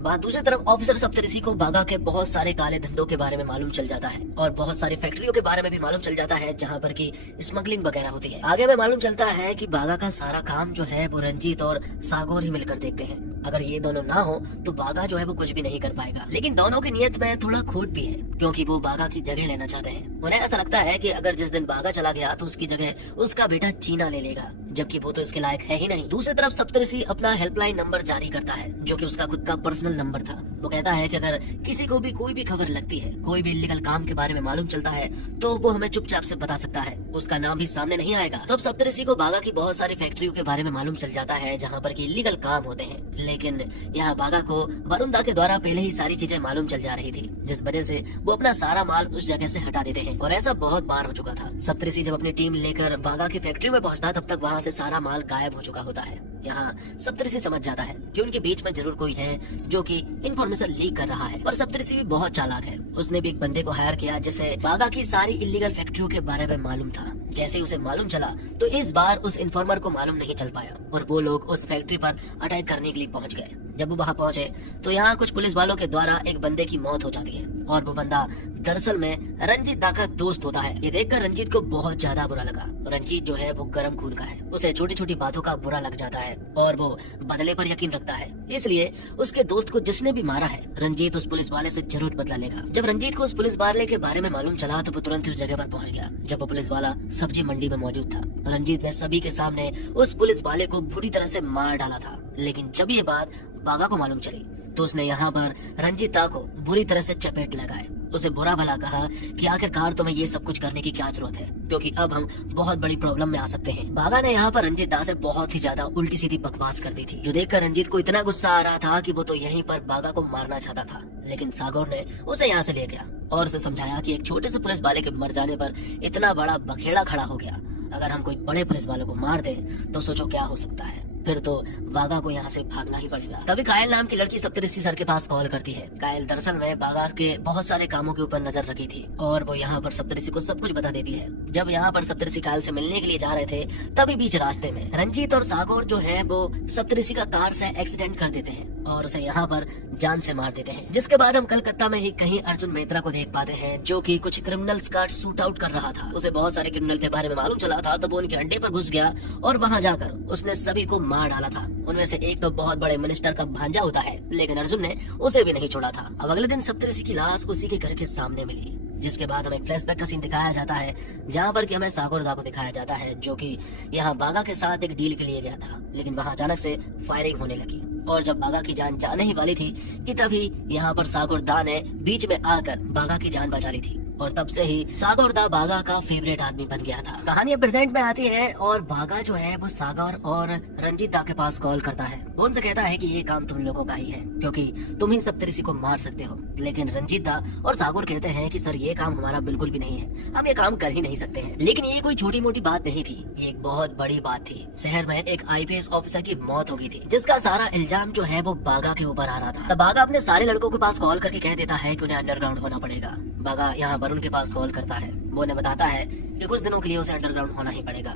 वहाँ दूसरी तरफ ऑफिसर सप्तऋषि को बागा के बहुत सारे काले धंधों के बारे में मालूम चल जाता है और बहुत सारी फैक्ट्रियों के बारे में भी मालूम चल जाता है जहाँ पर की स्मगलिंग वगैरह होती है। आगे में मालूम चलता है कि बागा का सारा काम जो है वो रंजीत और सागौर ही मिलकर देखते हैं। अगर ये दोनों ना हो तो बागा जो है वो कुछ भी नहीं कर पाएगा। लेकिन दोनों की नीयत में थोड़ा खोट भी है क्योंकि वो बागा की जगह लेना चाहते हैं। उन्हें ऐसा लगता है कि अगर जिस दिन बागा चला गया तो उसकी जगह उसका बेटा चीना ले लेगा, जबकि वो तो इसके लायक है ही नहीं। दूसरी तरफ सप्तऋषि अपना हेल्पलाइन नंबर जारी करता है जो कि उसका खुद का पर्सनल नंबर था। वो कहता है कि अगर किसी को भी कोई भी खबर लगती है, कोई भी इलीगल काम के बारे में मालूम चलता है तो वो हमें चुपचाप से बता सकता है, उसका नाम भी सामने नहीं आएगा। तो अब सप्तऋषि को बागा की बहुत सारी फैक्ट्रियों के बारे में मालूम चल जाता है जहाँ पर की इलीगल काम होते हैं। लेकिन यहाँ बागा को वरुण दा के द्वारा पहले ही सारी चीजें मालूम चल जा रही थी, जिस वजह से वो अपना सारा माल उस जगह से हटा देते हैं और ऐसा बहुत बार हो चुका था। सप्तऋषि जब अपनी टीम लेकर बागा की फैक्ट्री में पहुंचता तब तक वहाँ से सारा माल गायब हो चुका होता है। यहाँ सप्तऋषि समझ जाता है कि उनके बीच में जरूर कोई है जो कि इन्फॉर्मेशन लीक कर रहा है। पर सप्तऋषि भी बहुत चालाक है, उसने भी एक बंदे को हायर किया जिसे बागा की सारी इलीगल फैक्ट्रियों के बारे में मालूम था। जैसे ही उसे मालूम चला तो इस बार उस इन्फॉर्मर को मालूम नहीं चल पाया और वो लोग उस फैक्ट्री पर अटैक करने के लिए पहुंच गए। जब वो वहां पहुंचे तो यहाँ कुछ पुलिस वालों के द्वारा एक बंदे की मौत हो जाती है और वो बंदा दरअसल में रंजीत दा का दोस्त होता है। ये देखकर रंजीत को बहुत ज्यादा बुरा लगा। रंजीत जो है वो गर्म खून का है, उसे छोटी छोटी बातों का बुरा लग जाता है और वो बदले पर यकीन रखता है। इसलिए उसके दोस्त को जिसने भी मारा है रंजीत उस पुलिस वाले से जरूर बदला लेगा। जब रंजीत को उस पुलिस वाले के बारे में मालूम चला तो वो तुरंत ही उस जगह पर पहुंच गया जब वो पुलिस वाला सब्जी मंडी में मौजूद था। रंजीत ने सभी के सामने उस पुलिस वाले को बुरी तरह से मार डाला था। लेकिन जब ये बात बागा को मालूम चली तो उसने यहाँ पर रंजीत दा को बुरी तरह से चपेट लगाए। उसे बुरा भला कहा कि आखिरकार तुम्हें ये सब कुछ करने की क्या जरूरत है, क्योंकि अब हम बहुत बड़ी प्रॉब्लम में आ सकते हैं। बागा ने यहाँ पर रंजीत दा से बहुत ही ज्यादा उल्टी सीधी बकवास कर दी थी, जो देखकर रंजीत को इतना गुस्सा आ रहा था कि वो तो यहीं पर बागा को मारना चाहता था। लेकिन सागौर ने उसे यहाँ से ले गया और उसे समझाया कि एक छोटे से पुलिस वाले के मर जाने पर इतना बड़ा बखेड़ा खड़ा हो गया। अगर हम कोई बड़े पुलिस वाले को मार दे तो सोचो क्या हो सकता है, फिर तो बागा को यहाँ से भागना ही पड़ेगा। तभी कायल नाम की लड़की सप्तऋषि सर के पास कॉल करती है। कायल दरअसल में बागा के बहुत सारे कामों के ऊपर नजर रखी थी और वो यहाँ पर सप्तऋषि को सब कुछ बता देती है। जब यहाँ पर सप्तऋषि कायल से मिलने के लिए जा रहे थे तभी बीच रास्ते में रंजीत और सागौर जो है वो सप्तऋषि का कार से एक्सीडेंट कर देते हैं और उसे यहाँ पर जान से मार देते हैं। जिसके बाद हम कलकत्ता में ही कहीं अर्जुन मेहता को देख पाते हैं जो कि कुछ क्रिमिनल्स का शूट आउट कर रहा था। उसे बहुत सारे क्रिमिनल के बारे में मालूम चला था तो वो उनके अड्डे पर घुस गया और वहाँ जाकर उसने सभी को मार डाला था। उनमें से एक तो बहुत बड़े मिनिस्टर का भांजा होता है, लेकिन अर्जुन ने उसे भी नहीं छोड़ा था। अब अगले दिन सप्तऋषि की लाश उसी के घर के सामने मिली, जिसके बाद हमें फ्लैशबैक का सीन दिखाया जाता है जहाँ पर कि हमें सागौर दा को दिखाया जाता है जो कि यहाँ बागा के साथ एक डील के लिए गया था। लेकिन वहाँ अचानक से फायरिंग होने लगी और जब बागा की जान जाने ही वाली थी कि तभी यहाँ पर सागौर दा ने बीच में आकर बागा की जान बचा ली थी और तब से ही सागौर दा बागा का फेवरेट आदमी बन गया था। कहानी प्रेजेंट में आती है और बागा जो है वो सागौर और रंजीत दा के पास कॉल करता है। वो उनसे कहता है कि ये काम तुम लोगों का ही है क्योंकि तुम ही सप्तऋषि को मार सकते हो। लेकिन रंजीत दा और सागौर कहते हैं कि सर ये काम हमारा बिल्कुल भी नहीं है, हम ये काम कर ही नहीं सकते हैं। लेकिन ये कोई छोटी मोटी बात नहीं थी, ये एक बहुत बड़ी बात थी। शहर में एक IPS ऑफिसर की मौत हो गई थी जिसका सारा इल्जाम जो है वो बागा के ऊपर आ रहा था। तब बागा अपने सारे लड़कों के पास कॉल करके कह देता है कि उन्हें अंडरग्राउंड होना पड़ेगा। बागा यहाँ वरुण के पास कॉल करता है, वो उन्हें बताता है कि कुछ दिनों के लिए उसे अंडरग्राउंड होना ही पड़ेगा।